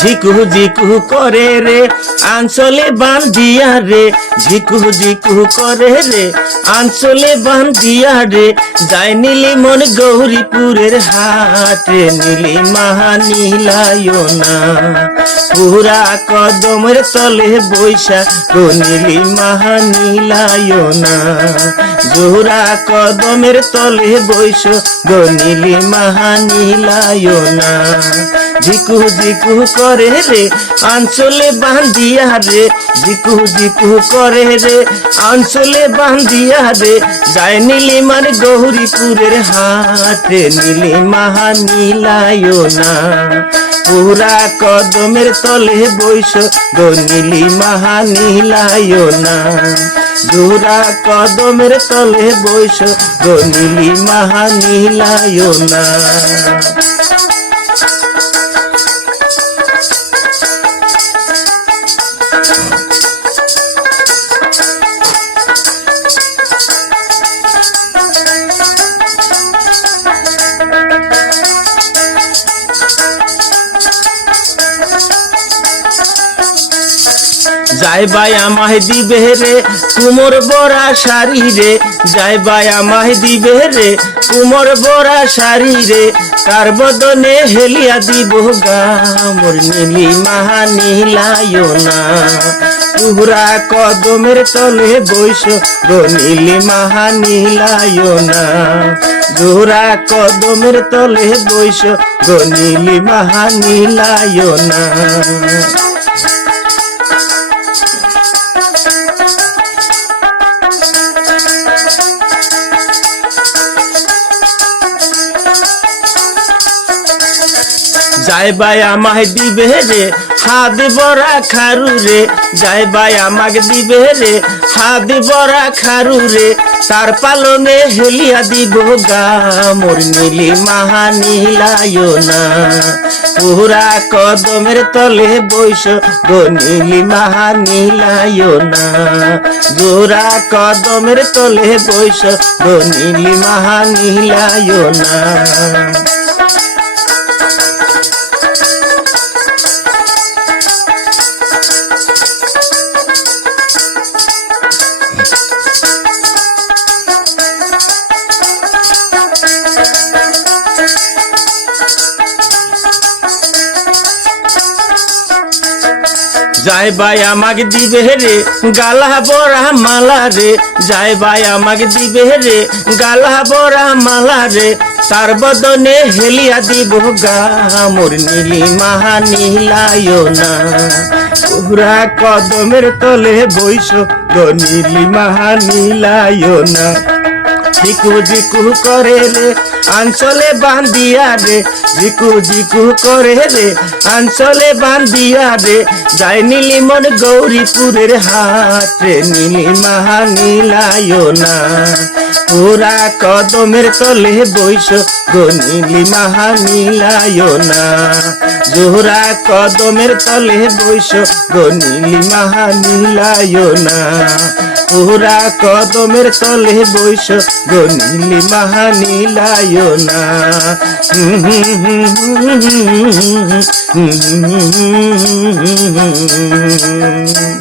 ঝিকু ঝিকু করে রে, আঞ্চলে বান্ধিয়া রে ঝিকু ঝিকু করে রে, আঞ্চলে বান্ধিয়া রে, যাই নীলি মন গৌরীপুরের হাটে নীলি মাহা নীলায় না। পুরা কদমের তলে বৈশা গো নীলি মাহা নীলায় না। জোহরা কদমের তলে বৈশ গো নীলি মাহা নীলায় না। ঝিকু ঝিকু করে রে, আঞ্চলে বান্ধিয়া রে। ঝিকু ঝিকু করে রে, আঞ্চলে বান্ধিয়া রে। যায় নীলিমার গৌরীপুরের হাটে নীলি মাহা নীলায় না। পুরা কদমের তলে বৈশ গো মাহা নীলায় না। জোড়া কদমের তলে বৈশ গো মাহা নীলায় না। যাই বাই আমায় দিবে রে কুমোর বড়া শাড়ি রে। যাই বাই আমায় দিবে রে কুমোর বড়া শাড়ি রে। তার বদনে হেলিয়া দিব গা, মোর নীলি মাহা নীলায় না। পুরা কদমের তলে বৈশ, গো নীলি মাহা নীলায় না। জোড়া কদমের তলে বৈশ, গো মাহা নীলায় না। যাই বাই আমায় দিবে রে, হাত বড়া খারু রে। যাই বাই আমাকে দিবে রে, হাত বড়া খারু রে। তার পালনে হেলিয়া দিব গা, মোর নীলি মাহা না। পুরা কদমের তলে বৈশ গো নীলি মাহা নীলায় না। জোড়া কদমের তলে বৈশ গো নীলি মাহা না। যাই ভাই আমাকে দিবে রে গালা বড়া মালা রে যাই ভাই আমাকে দিবে রে গালা বড়া মালা রে তার বদনে হেলিয়া দিব গা মোর নীলি মাহা নীলায় না পুরা কদমের তলে বৈশ নীলি মাহা নীলায় না ঝিকু ঝিকু করে রে, আঞ্চলে বান্ধিয়া রে, ঝিকু ঝিকু করে রে, আঞ্চলে বান্ধিয়া রে যাই নীলি মন গৌরীপুরের হাটে নীলি মাহা নীলায় না। পুরা কদমের তলে বৈশ গো নীলি মাহা নীলায় না। জোহরা কদমের তলে বৈশ গো নীলি মাহা নীলায় না। ওরা কদমের তলে বৈশ গনিলি মাহানিলায় না Mm-hmm.